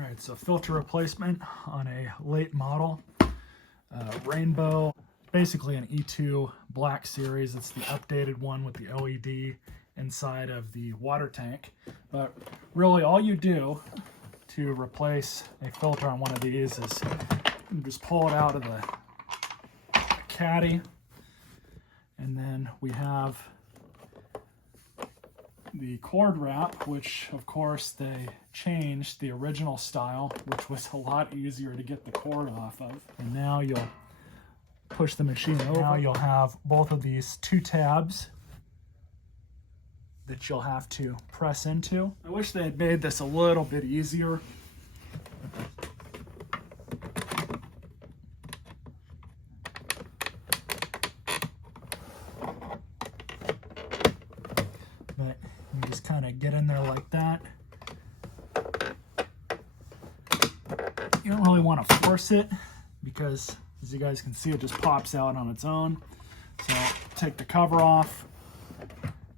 All right, so filter replacement on a late model, Rainbow, basically an E2 Black Series. It's the updated one with the LED inside of the water tank. But really all you do to replace a filter on one of these is you just pull it out of the caddy, and then we have the cord wrap, which of course they changed the original style, which was a lot easier to get the cord off of. And now you'll push the machine over. Now you'll have both of these two tabs that you'll have to press into. I wish they had made this a little bit easier. But you just kind of get in there like that. You don't really want to force it because, as you guys can see, it just pops out on its own. So take the cover off,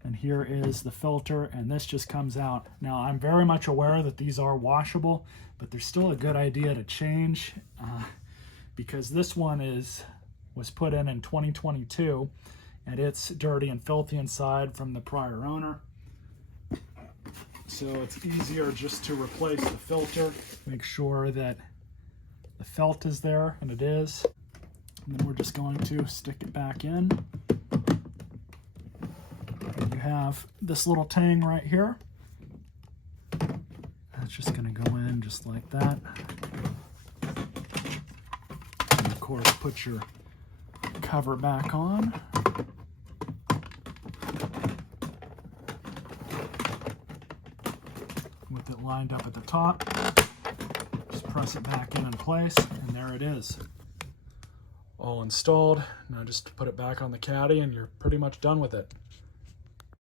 and here is the filter, and this just comes out. Now, I'm very much aware that these are washable, but they're still a good idea to change because this one was put in 2022, and it's dirty and filthy inside from the prior owner. So it's easier just to replace the filter. Make sure that the felt is there, and it is. And then we're just going to stick it back in. And you have this little tang right here. That's just going to go in just like that. And of course, put your cover back on. With it lined up at the top, just press it back in place, and there it is. All installed. Now just put it back on the caddy and you're pretty much done with it.